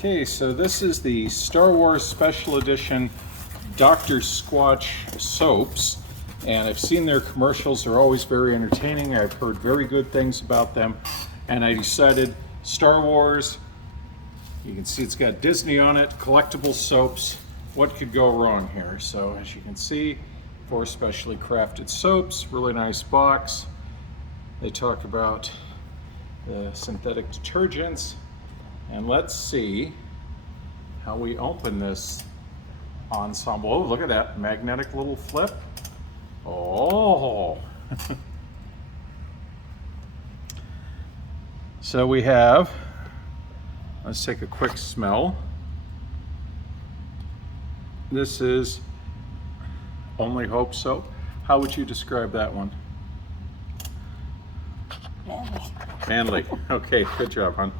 Okay, so this is the Star Wars Special Edition Dr. Squatch soaps, and I've seen their commercials. They're always very entertaining. I've heard very good things about them, and I decided Star Wars, you can see it's got Disney on it, collectible soaps. What could go wrong here? So as you can see, 4 specially crafted soaps, really nice box. They talk about the synthetic detergents. And let's see how we open this ensemble. Oh, look at that magnetic little flip. Oh. So we have, let's take a quick smell. This is Only Hope soap. How would you describe that one? Manly. Manly. Okay, good job, hon.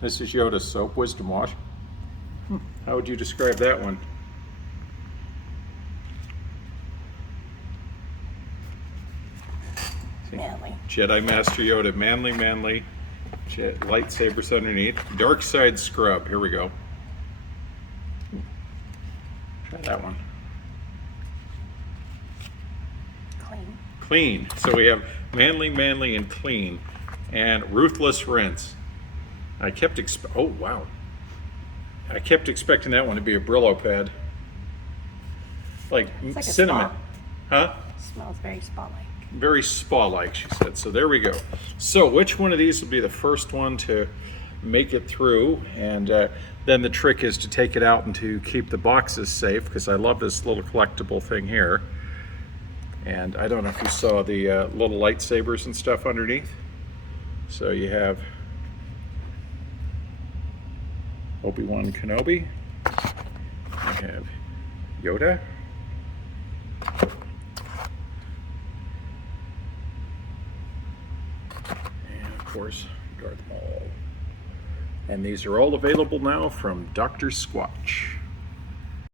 This is Yoda soap, Wisdom Wash. How would you describe that one? Manly. Jedi Master Yoda, manly, manly. Lightsabers underneath. Dark side scrub. Here we go. Try that one. Clean. Clean. So we have manly, manly, and clean, and ruthless rinse. I kept oh wow. I kept expecting that one to be a Brillo pad. Like It's like cinnamon. a spa. Huh? Smells very spa-like. Very spa-like, she said. So there we go. So which one of these will be the first one to make it through? And then the trick is to take it out and to keep the boxes safe, because I love this little collectible thing here. And I don't know if you saw the little lightsabers and stuff underneath. So you have Obi-Wan Kenobi. We have Yoda. And of course, Darth Maul. And these are all available now from Dr. Squatch.